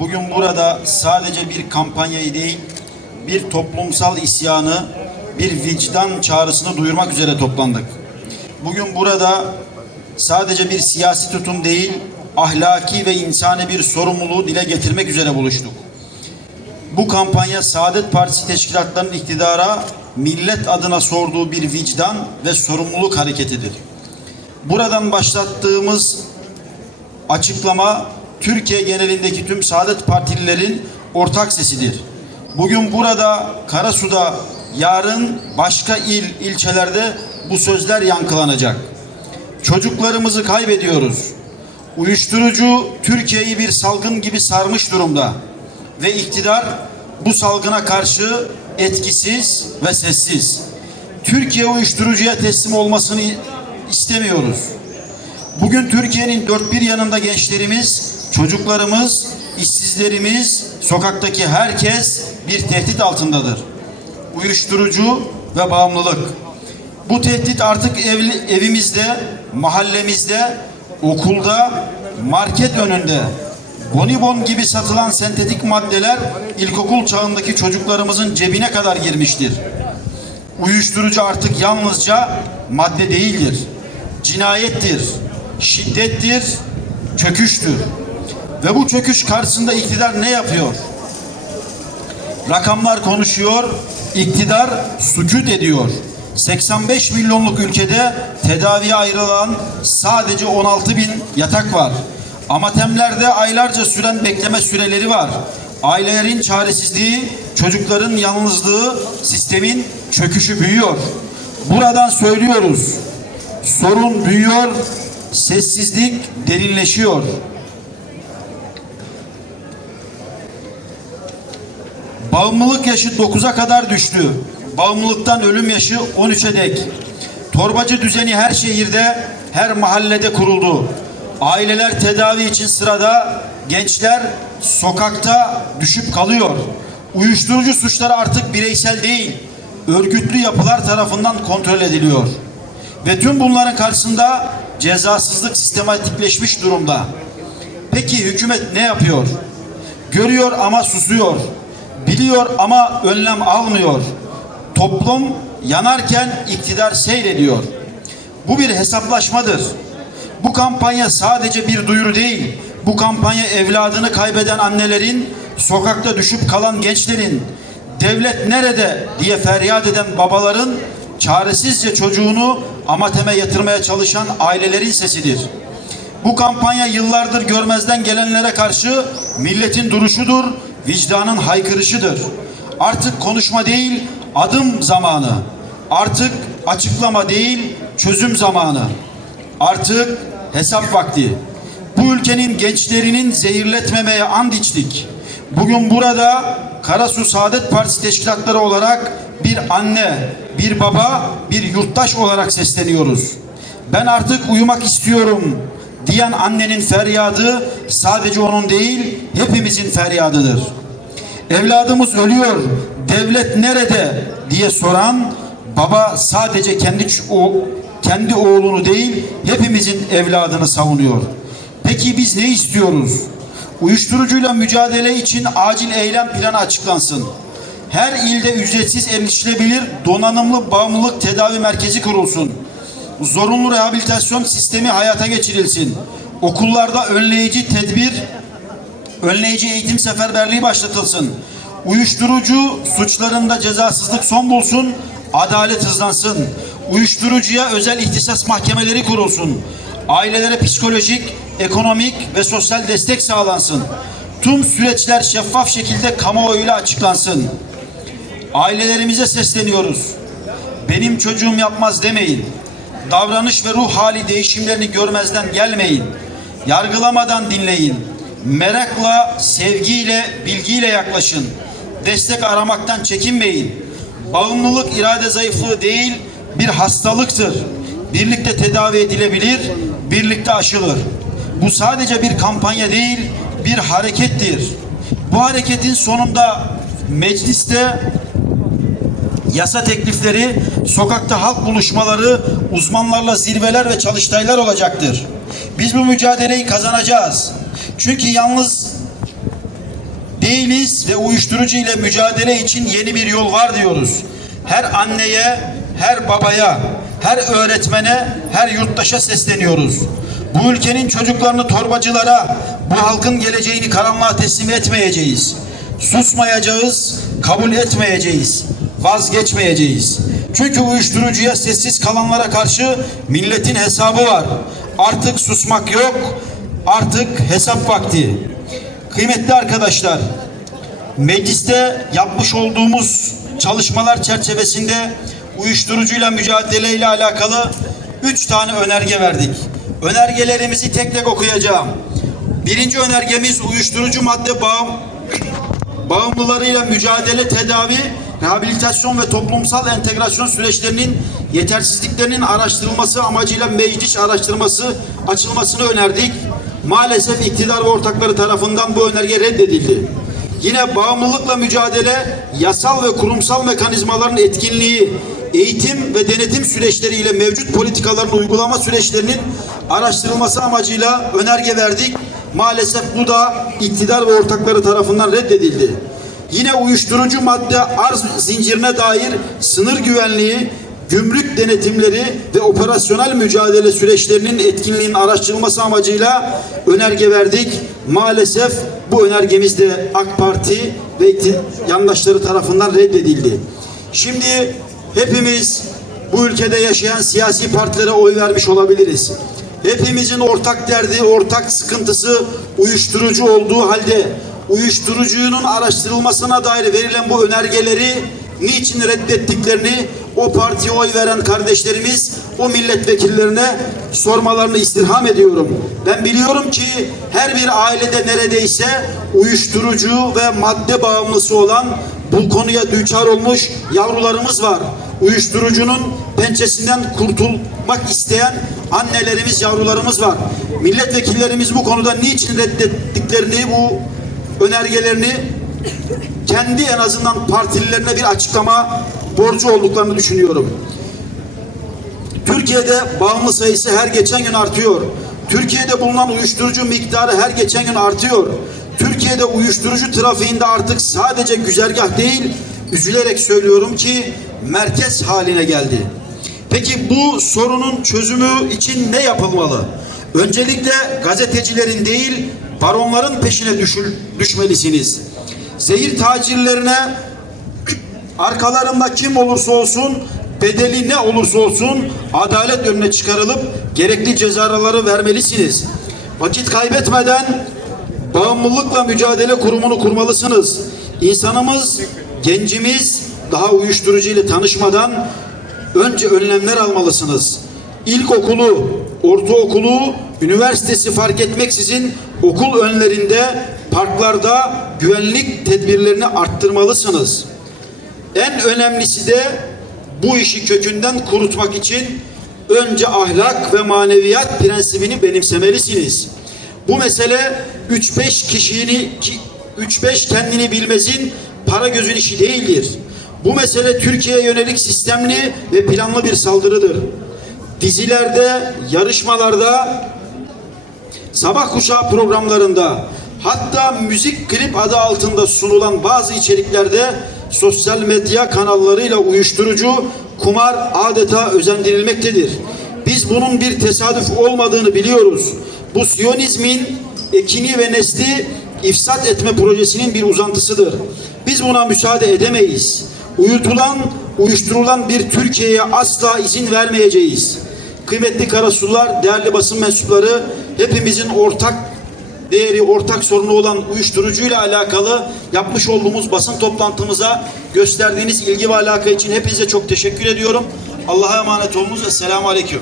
bugün burada sadece bir kampanyayı değil, bir toplumsal isyanı, bir vicdan çağrısını duyurmak üzere toplandık. Bugün burada sadece bir siyasi tutum değil, ahlaki ve insani bir sorumluluğu dile getirmek üzere buluştuk. Bu kampanya Saadet Partisi teşkilatlarının iktidara millet adına sorduğu bir vicdan ve sorumluluk hareketidir. Buradan başlattığımız açıklama Türkiye genelindeki tüm Saadet Partililerin ortak sesidir. Bugün burada Karasu'da, yarın başka il, ilçelerde bu sözler yankılanacak. Çocuklarımızı kaybediyoruz. Uyuşturucu Türkiye'yi bir salgın gibi sarmış durumda ve iktidar bu salgına karşı etkisiz ve sessiz. Türkiye uyuşturucuya teslim olmasını istemiyoruz. Bugün Türkiye'nin dört bir yanında gençlerimiz, çocuklarımız, işsizlerimiz, sokaktaki herkes bir tehdit altındadır. Uyuşturucu ve bağımlılık. Bu tehdit artık evli, evimizde, mahallemizde, okulda, market önünde, bonibon gibi satılan sentetik maddeler ilkokul çağındaki çocuklarımızın cebine kadar girmiştir. Uyuşturucu artık yalnızca madde değildir. Cinayettir, şiddettir, çöküştür. Ve bu çöküş karşısında iktidar ne yapıyor? Rakamlar konuşuyor, iktidar sükut ediyor. 85 milyonluk ülkede tedaviye ayrılan sadece 16 bin yatak var. Amatemlerde aylarca süren bekleme süreleri var. Ailelerin çaresizliği, çocukların yalnızlığı, sistemin çöküşü büyüyor. Buradan söylüyoruz. Sorun büyüyor, sessizlik derinleşiyor. Bağımlılık yaşı 9'a kadar düştü. Bağımlılıktan ölüm yaşı 13'e dek. Torbacı düzeni her şehirde, her mahallede kuruldu. Aileler tedavi için sırada, gençler sokakta düşüp kalıyor. Uyuşturucu suçları artık bireysel değil, örgütlü yapılar tarafından kontrol ediliyor. Ve tüm bunların karşısında cezasızlık sistematikleşmiş durumda. Peki hükümet ne yapıyor? Görüyor ama susuyor. Biliyor ama önlem almıyor. Toplum yanarken iktidar seyrediyor. Bu bir hesaplaşmadır. Bu kampanya sadece bir duyuru değil. Bu kampanya evladını kaybeden annelerin, sokakta düşüp kalan gençlerin, devlet nerede diye feryat eden babaların, çaresizce çocuğunu amateme yatırmaya çalışan ailelerin sesidir. Bu kampanya yıllardır görmezden gelenlere karşı milletin duruşudur, vicdanın haykırışıdır. Artık konuşma değil, adım zamanı. Artık açıklama değil, çözüm zamanı. Artık hesap vakti. Bu ülkenin gençlerinin zehirletmemeye and içtik. Bugün burada Karasu Saadet Partisi teşkilatları olarak bir anne, bir baba, bir yurttaş olarak sesleniyoruz. Ben artık uyumak istiyorum diyen annenin feryadı sadece onun değil, hepimizin feryadıdır. Evladımız ölüyor, devlet nerede diye soran baba sadece kendi o kendi oğlunu değil, hepimizin evladını savunuyor. Peki biz ne istiyoruz? Uyuşturucuyla mücadele için acil eylem planı açıklansın. Her ilde ücretsiz erişilebilir donanımlı bağımlılık tedavi merkezi kurulsun. Zorunlu rehabilitasyon sistemi hayata geçirilsin. Okullarda önleyici tedbir, önleyici eğitim seferberliği başlatılsın. Uyuşturucu suçlarında cezasızlık son bulsun, adalet hızlansın. Uyuşturucuya özel ihtisas mahkemeleri kurulsun. Ailelere psikolojik, ekonomik ve sosyal destek sağlansın. Tüm süreçler şeffaf şekilde kamuoyuyla açıklansın. Ailelerimize sesleniyoruz. Benim çocuğum yapmaz demeyin. Davranış ve ruh hali değişimlerini görmezden gelmeyin. Yargılamadan dinleyin. Merakla, sevgiyle, bilgiyle yaklaşın. Destek aramaktan çekinmeyin. Bağımlılık irade zayıflığı değil, bir hastalıktır. Birlikte tedavi edilebilir, birlikte aşılır. Bu sadece bir kampanya değil, bir harekettir. Bu hareketin sonunda mecliste yasa teklifleri, sokakta halk buluşmaları, uzmanlarla zirveler ve çalıştaylar olacaktır. Biz bu mücadeleyi kazanacağız. Çünkü yalnız değiliz ve uyuşturucu ile mücadele için yeni bir yol var diyoruz. Her anneye, her babaya, her öğretmene, her yurttaşa sesleniyoruz. Bu ülkenin çocuklarını torbacılara, bu halkın geleceğini karanlığa teslim etmeyeceğiz. Susmayacağız, kabul etmeyeceğiz, vazgeçmeyeceğiz. Çünkü uyuşturucuya sessiz kalanlara karşı milletin hesabı var. Artık susmak yok, artık hesap vakti. Kıymetli arkadaşlar, mecliste yapmış olduğumuz çalışmalar çerçevesinde uyuşturucuyla mücadele ile alakalı üç tane önerge verdik. Önergelerimizi tek tek okuyacağım. Birinci önergemiz uyuşturucu madde bağım, bağımlılarıyla mücadele, tedavi, rehabilitasyon ve toplumsal entegrasyon süreçlerinin yetersizliklerinin araştırılması amacıyla meclis araştırması açılmasını önerdik. Maalesef iktidar ve ortakları tarafından bu önerge reddedildi. Yine bağımlılıkla mücadele, yasal ve kurumsal mekanizmaların etkinliği, eğitim ve denetim süreçleriyle mevcut politikaların uygulama süreçlerinin araştırılması amacıyla önerge verdik. Maalesef bu da iktidar ve ortakları tarafından reddedildi. Yine uyuşturucu madde arz zincirine dair sınır güvenliği, gümrük denetimleri ve operasyonel mücadele süreçlerinin etkinliğinin araştırılması amacıyla önerge verdik. Maalesef bu önergemiz de AK Parti ve yandaşları tarafından reddedildi. Şimdi hepimiz bu ülkede yaşayan siyasi partilere oy vermiş olabiliriz. Hepimizin ortak derdi, ortak sıkıntısı uyuşturucu olduğu halde uyuşturucunun araştırılmasına dair verilen bu önergeleri niçin reddettiklerini o partiye oy veren kardeşlerimiz o milletvekillerine sormalarını istirham ediyorum. Ben biliyorum ki her bir ailede neredeyse uyuşturucu ve madde bağımlısı olan bu konuya düçar olmuş yavrularımız var. Uyuşturucunun pençesinden kurtulmak isteyen annelerimiz, yavrularımız var. Milletvekillerimiz bu konuda niçin reddettiklerini, bu önergelerini kendi en azından partililerine bir açıklama borcu olduklarını düşünüyorum. Türkiye'de bağımlı sayısı her geçen gün artıyor. Türkiye'de bulunan uyuşturucu miktarı her geçen gün artıyor. Türkiye'de uyuşturucu trafiğinde artık sadece güzergah değil, üzülerek söylüyorum ki merkez haline geldi. Peki bu sorunun çözümü için ne yapılmalı? Öncelikle gazetecilerin değil, baronların peşine düşül, düşmelisiniz. Zehir tacirlerine arkalarında kim olursa olsun bedeli ne olursa olsun adalet önüne çıkarılıp gerekli cezaları vermelisiniz. Vakit kaybetmeden bağımlılıkla mücadele kurumunu kurmalısınız. İnsanımız, gencimiz daha uyuşturucu ile tanışmadan önce önlemler almalısınız. İlkokulu, ortaokulu, üniversitesi fark etmeksizin okul önlerinde, parklarda güvenlik tedbirlerini arttırmalısınız. En önemlisi de bu işi kökünden kurutmak için önce ahlak ve maneviyat prensibini benimsemelisiniz. Bu mesele 3-5 kişini 3-5 kendini bilmezin para gözün işi değildir. Bu mesele Türkiye'ye yönelik sistemli ve planlı bir saldırıdır. Dizilerde, yarışmalarda, sabah kuşağı programlarında hatta müzik klip adı altında sunulan bazı içeriklerde sosyal medya kanallarıyla uyuşturucu, kumar adeta özendirilmektedir. Biz bunun bir tesadüf olmadığını biliyoruz. Bu Siyonizmin ekini ve nesli ifsat etme projesinin bir uzantısıdır. Biz buna müsaade edemeyiz. Uyutulan, uyuşturulan bir Türkiye'ye asla izin vermeyeceğiz. Kıymetli Karasullar, değerli basın mensupları, hepimizin ortak değeri, ortak sorunu olan uyuşturucuyla alakalı yapmış olduğumuz basın toplantımıza gösterdiğiniz ilgi ve alaka için hepinize çok teşekkür ediyorum. Allah'a emanet olunuz. Esselamu Aleyküm.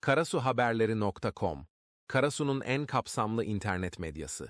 karasuhaberleri.com Karasu'nun en kapsamlı internet medyası.